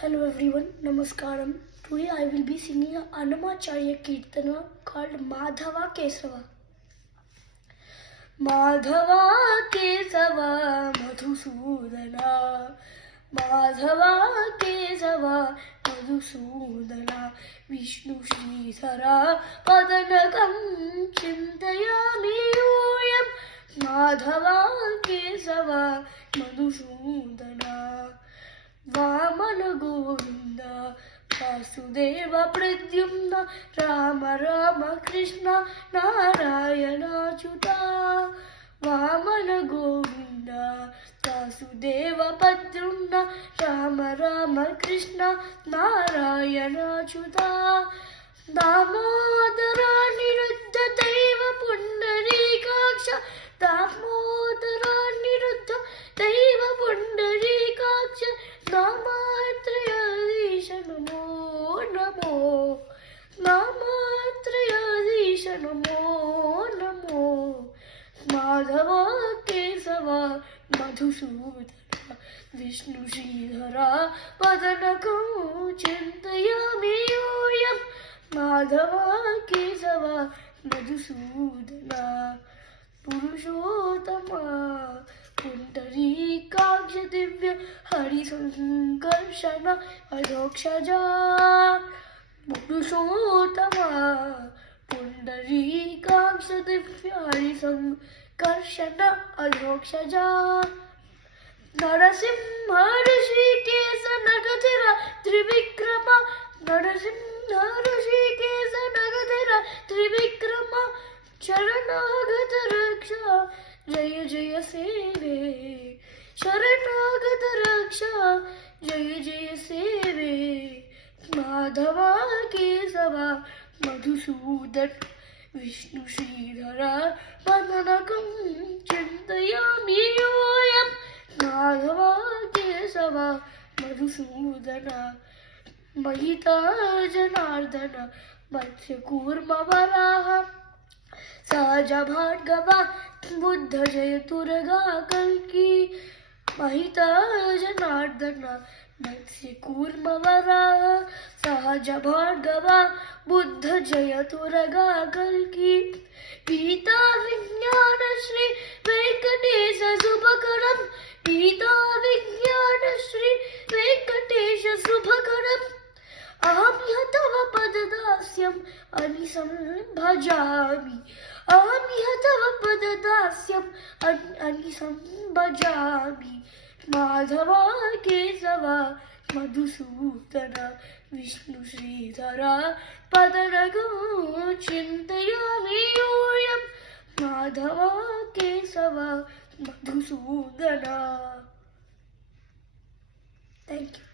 Hello everyone, Namaskaram. Today I will be singing a Annamacharya Kirtana called Madhava Kesava. Madhava Kesava Madhusudana, Madhava Kesava Madhusudana, Vishnu Sridhara Padanakam Chintayami Yuyam, Madhava Kesava Madhusudana. वामन गोविंद वासुदेव प्रद्युम्न राम राम कृष्ण नारायण अच्युता वामन गोविंद वासुदेव प्रद्युम्न राम राम कृष्ण नारायण अच्युता दामोदर निरुद्ध दैव पुंडरीकाक्ष दामोदर निरुद्ध दैव पुंडरीकाक्ष नामात्रयाधीश नमो नमो नामात्रयाधीश नमो नमो माधव केशव मधुसूदन विष्णु श्रीधरा पदनकं चिन्तयामि यूयं माधव केशव मधुसूदन पुरुषोत्तमा पुंडरीकाक्ष दिव्य हरिसंकर्षण अधोक्षजा पुरुषोत्तमा पुंडरीकाक्ष दिव्य हरिसंकर्षण अधोक्षजा नरसिंह ऋषिकेश नगधीर त्रिविक्रम नरसिंह ऋषिकेश नगधीर त्रिविक्रम शरणागत रक्षा जय जय सेवे शरणागत रक्षा जय जय सेवे माधव केशव मधुसूदन विष्णु श्रीधरा पदनकं चिन्तयामि यूयं माधव केशव मधुसूदन महिता जनार्दन मत्स्यकूर्मवराः सहज भार्गवा बुद्ध जयतुर्गा कल्की महिता जनार्दन मत्स्यकूर्मवराः सहज भार्गवा बुद्ध जयतुर्गा कल्की गीता विज्ञान श्री वेंकटेश शुभकरं गीता विज्ञान श्री वेंकटेश शुभकरम् अहं तव पददास्यम् अनिशं भजामि अहं तव पददास्यम् अनिशं भजामि माधव केशव मधुसूदन विष्णु श्रीधरा पदनकं चिन्तयामि यूयं माधव केशव मधुसूदन. Thank you.